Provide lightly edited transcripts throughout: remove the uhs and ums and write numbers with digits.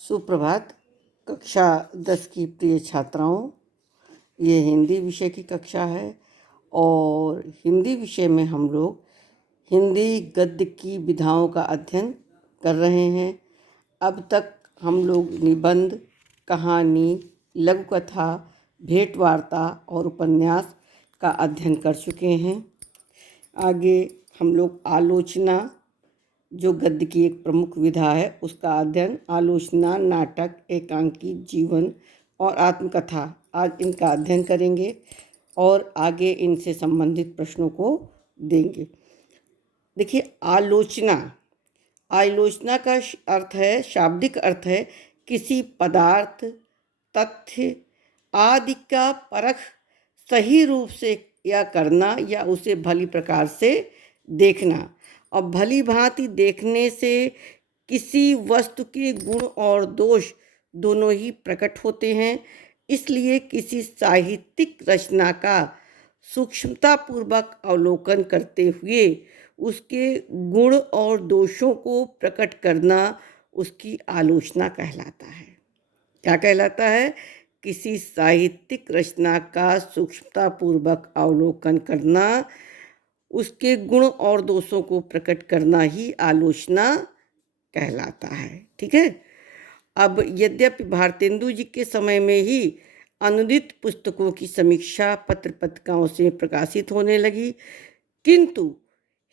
सुप्रभात। कक्षा 10 की प्रिय छात्राओं, ये हिंदी विषय की कक्षा है और हिंदी विषय में हम लोग हिंदी गद्य की विधाओं का अध्ययन कर रहे हैं। अब तक हम लोग निबंध, कहानी, लघु कथा, भेंट वार्ता और उपन्यास का अध्ययन कर चुके हैं। आगे हम लोग आलोचना, जो गद्य की एक प्रमुख विधा है, उसका अध्ययन, आलोचना, नाटक, एकांकी, जीवन और आत्मकथा, आज इनका अध्ययन करेंगे और आगे इनसे संबंधित प्रश्नों को देंगे। देखिए, आलोचना का अर्थ है, शाब्दिक अर्थ है किसी पदार्थ, तथ्य आदि का परख सही रूप से या करना या उसे भली प्रकार से देखना। और भली भांति देखने से किसी वस्तु के गुण और दोष दोनों ही प्रकट होते हैं। इसलिए किसी साहित्यिक रचना का सूक्ष्मतापूर्वक अवलोकन करते हुए उसके गुण और दोषों को प्रकट करना उसकी आलोचना कहलाता है। क्या कहलाता है? किसी साहित्यिक रचना का सूक्ष्मतापूर्वक अवलोकन करना, उसके गुण और दोषों को प्रकट करना ही आलोचना कहलाता है। ठीक है। अब यद्यपि भारतेंदु जी के समय में ही अनुदित पुस्तकों की समीक्षा पत्र पत्रिकाओं से प्रकाशित होने लगी, किंतु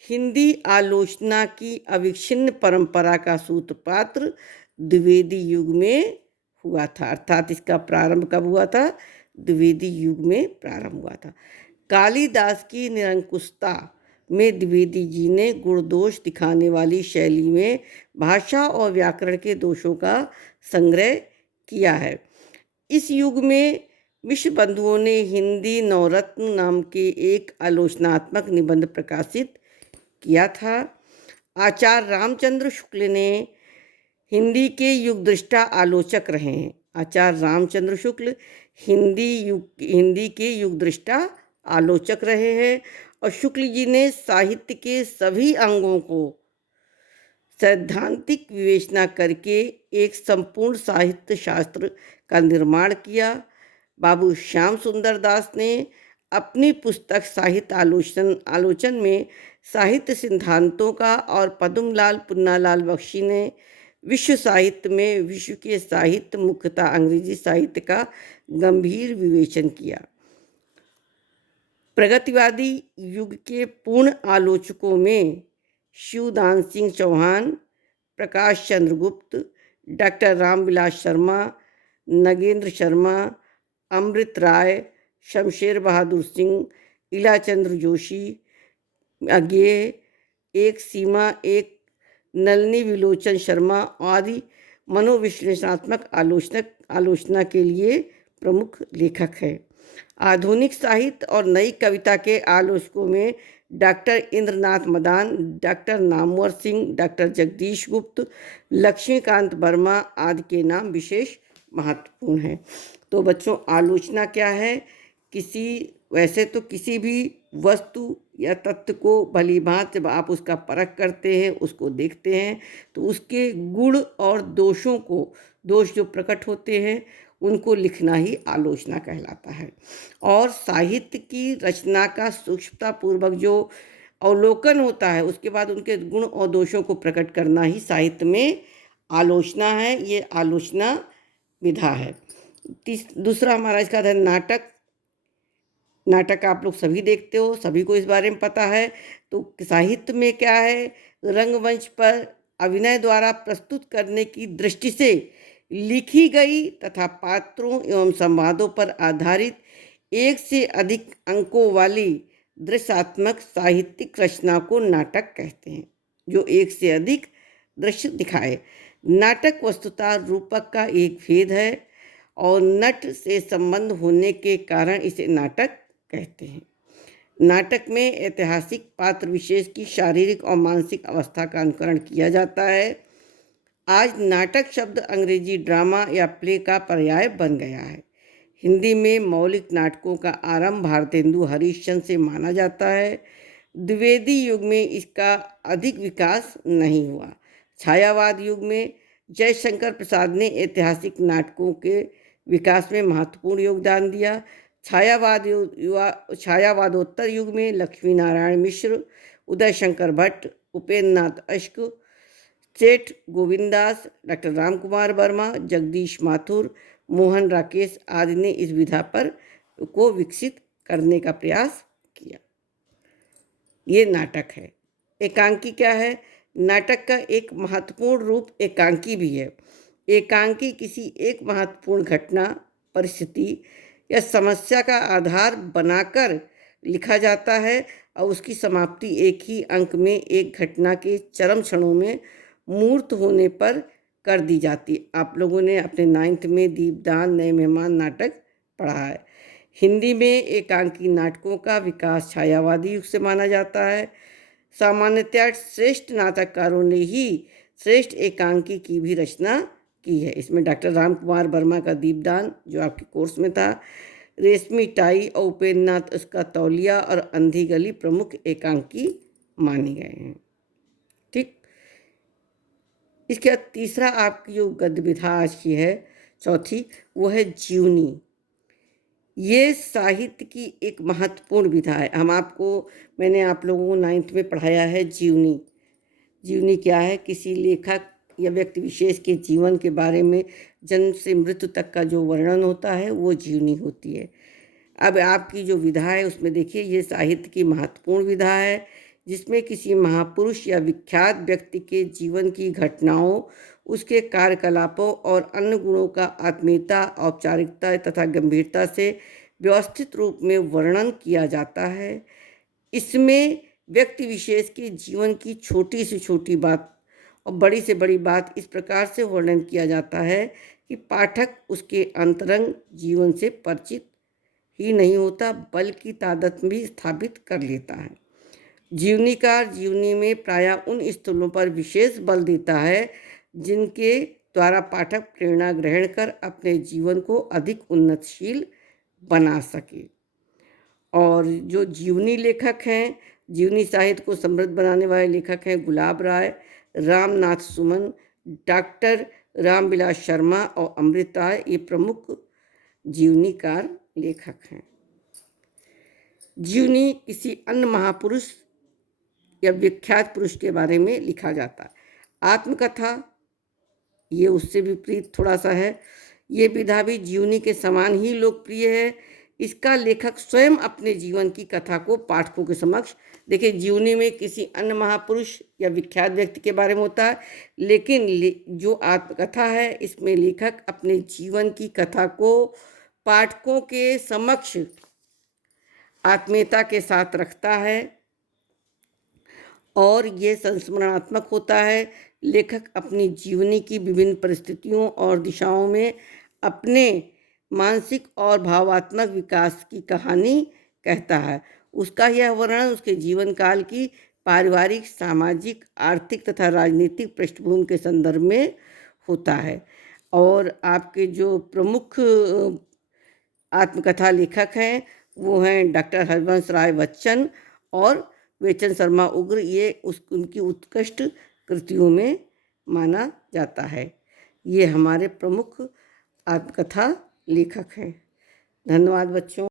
हिंदी आलोचना की अविच्छिन्न परंपरा का सूत्रपात द्विवेदी युग में हुआ था। अर्थात इसका प्रारंभ कब हुआ था? द्विवेदी युग में प्रारंभ हुआ था। कालिदास की निरंकुशता में द्विवेदी जी ने गुण दोष दिखाने वाली शैली में भाषा और व्याकरण के दोषों का संग्रह किया है। इस युग में मिश्र बंधुओं ने हिंदी नवरत्न नाम के एक आलोचनात्मक निबंध प्रकाशित किया था। आचार्य रामचंद्र शुक्ल ने हिंदी के युगदृष्टा आलोचक रहे हैं। आचार्य रामचंद्र शुक्ल हिंदी के युगदृष्टा आलोचक रहे हैं और शुक्ल जी ने साहित्य के सभी अंगों को सैद्धांतिक विवेचना करके एक संपूर्ण साहित्य शास्त्र का निर्माण किया। बाबू श्याम सुंदर दास ने अपनी पुस्तक साहित्य आलोचन में साहित्य सिद्धांतों का और पद्मलाल पुन्नालाल बख्शी ने विश्व साहित्य में विश्व के साहित्य, मुख्यतः अंग्रेजी साहित्य का गंभीर विवेचन किया। प्रगतिवादी युग के पूर्ण आलोचकों में शिवदान सिंह चौहान, प्रकाश चंद्र गुप्त, डॉक्टर रामविलास शर्मा, नगेंद्र शर्मा, अमृत राय, शमशेर बहादुर सिंह, इलाचंद्र जोशी, अज्ञेय, एक सीमा, एक नलिनी विलोचन शर्मा आदि मनोविश्लेषणात्मक आलोचना के लिए प्रमुख लेखक हैं। आधुनिक साहित्य और नई कविता के आलोचकों में doctor Indranath Madan, doctor Namvar Singh, doctor Jagdish गुप्त, लक्ष्मीकांत वर्मा आदि के नाम विशेष महत्वपूर्ण हैं। तो बच्चों, आलोचना क्या है? वैसे तो किसी भी वस्तु या तत्व को भली भांति जब आप उसका परख करते हैं, उसको देखते हैं, तो उसके गुण और दोष जो प्रकट होते हैं उनको लिखना ही आलोचना कहलाता है। और साहित्य की रचना का सूक्ष्मतापूर्वक जो अवलोकन होता है, उसके बाद उनके गुण और दोषों को प्रकट करना ही साहित्य में आलोचना है। ये आलोचना विधा है। दूसरा हमारा इसका है नाटक आप लोग सभी देखते हो, सभी को इस बारे में पता है। तो साहित्य में क्या है? रंगमंच पर अभिनय द्वारा प्रस्तुत करने की दृष्टि से लिखी गई तथा पात्रों एवं संवादों पर आधारित एक से अधिक अंकों वाली दृश्यात्मक साहित्यिक रचना को नाटक कहते हैं, जो एक से अधिक दृश्य दिखाए। नाटक वस्तुतः रूपक का एक भेद है और नट से संबंध होने के कारण इसे नाटक कहते हैं। नाटक में ऐतिहासिक पात्र विशेष की शारीरिक और मानसिक अवस्था का अनुकरण किया जाता है। आज नाटक शब्द अंग्रेजी ड्रामा या प्ले का पर्याय बन गया है। हिंदी में मौलिक नाटकों का आरंभ भारतेंदु हरिश्चंद्र से माना जाता है। द्विवेदी युग में इसका अधिक विकास नहीं हुआ। छायावाद युग में जयशंकर प्रसाद ने ऐतिहासिक नाटकों के विकास में महत्वपूर्ण योगदान दिया। छायावादोत्तर युग में लक्ष्मी नारायण मिश्र, उदय शंकर भट्ट, उपेंद्र नाथ अश्क, सेठ गोविंदास, डॉक्टर राम कुमार वर्मा, जगदीश माथुर, मोहन राकेश आदि ने इस विधा को विकसित करने का प्रयास किया। ये नाटक है। एकांकी क्या है? नाटक का एक महत्वपूर्ण रूप एकांकी भी है। एकांकी किसी एक महत्वपूर्ण घटना, परिस्थिति या समस्या का आधार बनाकर लिखा जाता है और उसकी समाप्ति एक ही अंक में एक घटना के चरम क्षणों में मूर्त होने पर कर दी जाती। आप लोगों ने अपने 9th में दीपदान नए मेहमान नाटक पढ़ा है। हिंदी में एकांकी नाटकों का विकास छायावादी युग से माना जाता है। सामान्यतः श्रेष्ठ नाटककारों ने ही श्रेष्ठ एकांकी की भी रचना की है। इसमें डॉक्टर राम कुमार वर्मा का दीपदान जो आपके कोर्स में था, रेशमी टाई और उपेंद्र नाथ उसका तौलिया और अंधी गली प्रमुख एकांकी माने गए हैं। ठीक, इसके बाद तीसरा आपकी जो गद्य विधा आज की है, चौथी, वो है जीवनी। ये साहित्य की एक महत्वपूर्ण विधा है। मैंने आप लोगों को 9th में पढ़ाया है जीवनी। जीवनी क्या है? किसी लेखक या व्यक्ति विशेष के जीवन के बारे में जन्म से मृत्यु तक का जो वर्णन होता है वो जीवनी होती है। अब आपकी जो विधा है उसमें देखिए, ये साहित्य की महत्वपूर्ण विधा है जिसमें किसी महापुरुष या विख्यात व्यक्ति के जीवन की घटनाओं, उसके कार्यकलापों और अन्य गुणों का आत्मीयता, औपचारिकता तथा गंभीरता से व्यवस्थित रूप में वर्णन किया जाता है। इसमें व्यक्ति विशेष के जीवन की छोटी से छोटी बात और बड़ी से बड़ी बात इस प्रकार से वर्णन किया जाता है कि पाठक उसके अंतरंग जीवन से परिचित ही नहीं होता बल्कि तादात्म्य भी स्थापित कर लेता है। जीवनीकार जीवनी में प्रायः उन स्थलों पर विशेष बल देता है जिनके द्वारा पाठक प्रेरणा ग्रहण कर अपने जीवन को अधिक उन्नतशील बना सके। और जो जीवनी लेखक हैं, जीवनी साहित्य को समृद्ध बनाने वाले लेखक हैं गुलाब राय, रामनाथ सुमन, डॉक्टर रामविलास शर्मा और अमृत राय। ये प्रमुख जीवनीकार लेखक हैं। जीवनी किसी अन्य महापुरुष या विख्यात पुरुष के बारे में लिखा जाता है। आत्मकथा ये उससे विपरीत थोड़ा सा है। ये विधा भी जीवनी के समान ही लोकप्रिय है। इसका लेखक स्वयं अपने जीवन की कथा को पाठकों के समक्ष, देखिए जीवनी में किसी अन्य महापुरुष या विख्यात व्यक्ति के बारे में होता है, लेकिन जो आत्मकथा है इसमें लेखक अपने जीवन की कथा को पाठकों के समक्ष आत्मीयता के साथ रखता है और ये संस्मरणात्मक होता है। लेखक अपनी जीवनी की विभिन्न परिस्थितियों और दिशाओं में अपने मानसिक और भावात्मक विकास की कहानी कहता है। उसका यह वर्णन उसके जीवन काल की पारिवारिक, सामाजिक, आर्थिक तथा राजनीतिक पृष्ठभूमि के संदर्भ में होता है। और आपके जो प्रमुख आत्मकथा लेखक हैं वो हैं डॉक्टर हरिवंश राय बच्चन और वेचन शर्मा उग्र। ये उनकी उत्कृष्ट कृतियों में माना जाता है। ये हमारे प्रमुख आत्मकथा लेखक हैं। धन्यवाद बच्चों।